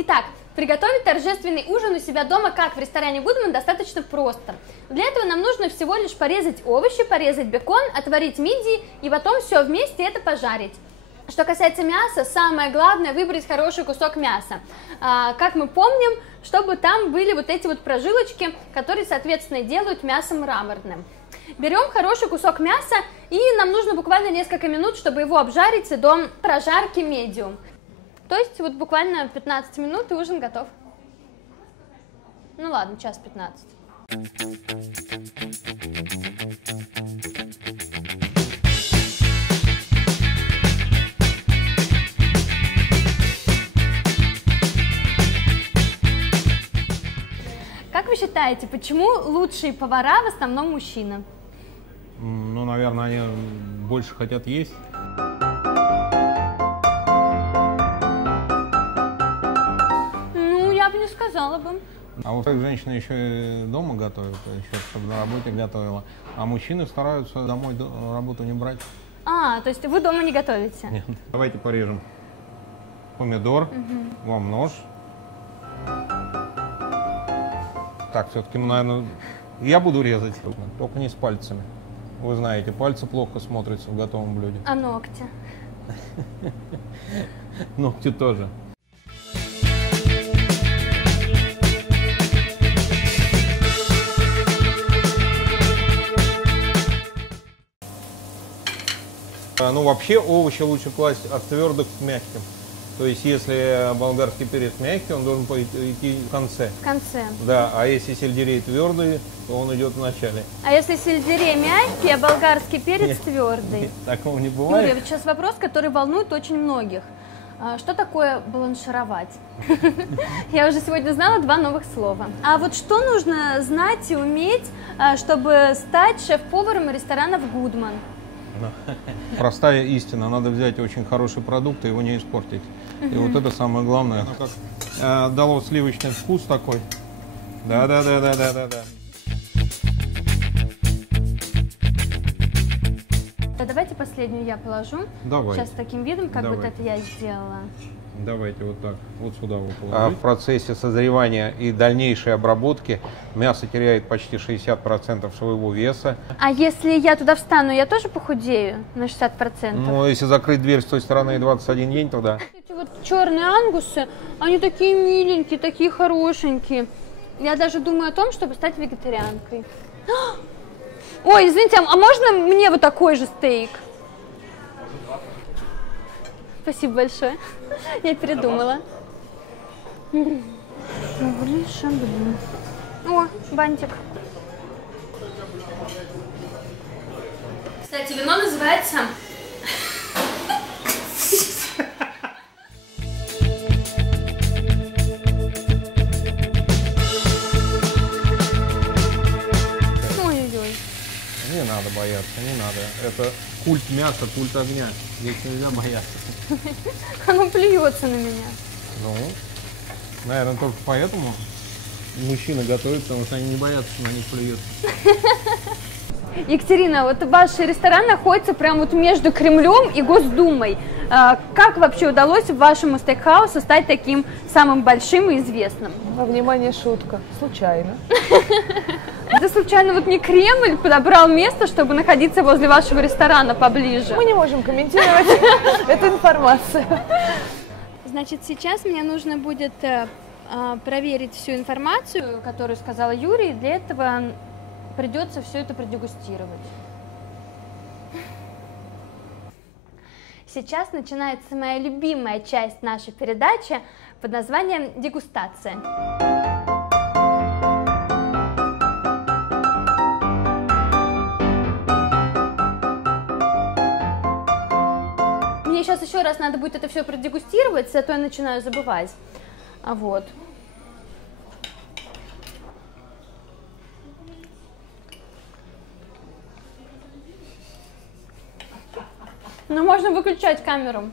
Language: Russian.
Итак, приготовить торжественный ужин у себя дома, как в ресторане Goodman, достаточно просто. Для этого нам нужно всего лишь порезать овощи, порезать бекон, отварить мидии и потом все вместе это пожарить. Что касается мяса, самое главное выбрать хороший кусок мяса. Как мы помним, чтобы там были вот эти вот прожилочки, которые, соответственно, делают мясо мраморным. Берем хороший кусок мяса, и нам нужно буквально несколько минут, чтобы его обжарить до прожарки медиум. То есть вот буквально 15 минут, и ужин готов. Ну ладно, час 15. Как вы считаете, почему лучшие повара в основном мужчины? Ну, наверное, они больше хотят есть. Ну, я бы не сказала бы. А вот так женщина еще и дома готовит, еще чтобы на работе готовила. А мужчины стараются домой работу не брать. То есть вы дома не готовите? Нет. Давайте порежем помидор. Вам нож. Так, все-таки, наверное, я буду резать, только не с пальцами. Вы знаете, пальцы плохо смотрятся в готовом блюде. А ногти? Ногти тоже. Ну, вообще овощи лучше класть от твердых к мягким. То есть, если болгарский перец мягкий, он должен идти в конце. В конце. Да, а если сельдерей твердый, то он идет в начале. А если сельдерей мягкий, а болгарский перец твердый? Такого не бывает. Юрий, вот сейчас вопрос, который волнует очень многих. Что такое бланшировать? Я уже сегодня знала 2 новых слова. А вот что нужно знать и уметь, чтобы стать шеф-поваром ресторанов Goodman? Простая истина. Надо взять очень хороший продукт и его не испортить. И вот это самое главное. Как дало сливочный вкус такой. Да. Давайте последнюю я положу. Давайте. Сейчас таким видом, как вот это я сделала. Давайте вот так, вот сюда его положить. В процессе созревания и дальнейшей обработки мясо теряет почти 60% своего веса. А если я туда встану, я тоже похудею на 60%? Ну, если закрыть дверь с той стороны и 21 день, то да. Эти вот черные ангусы, они такие миленькие, такие хорошенькие. Я даже думаю о том, чтобы стать вегетарианкой. Ой, извините, а можно мне вот такой же стейк? Спасибо большое. Я передумала. О, бантик. Кстати, вино называется... Ой-ой-ой. Не надо бояться, не надо. Это культ мяса, культ огня. Здесь нельзя бояться. Оно плюется на меня. Ну, наверное, только поэтому мужчины готовят, потому что они не боятся, что на них плюют. Екатерина, вот ваш ресторан находится прямо вот между Кремлем и Госдумой. Как вообще удалось вашему стейкхаусу стать таким самым большим и известным? Внимание, шутка. Случайно. Это случайно вот не Кремль подобрал место, чтобы находиться возле вашего ресторана поближе? Мы не можем комментировать эту информацию. Значит, сейчас мне нужно будет проверить всю информацию, которую сказала Юрий. Для этого придется все это продегустировать. Сейчас начинается моя любимая часть нашей передачи под названием «Дегустация». Мне сейчас еще раз надо будет это все продегустировать, а то я начинаю забывать. Вот. Ну, можно выключать камеру.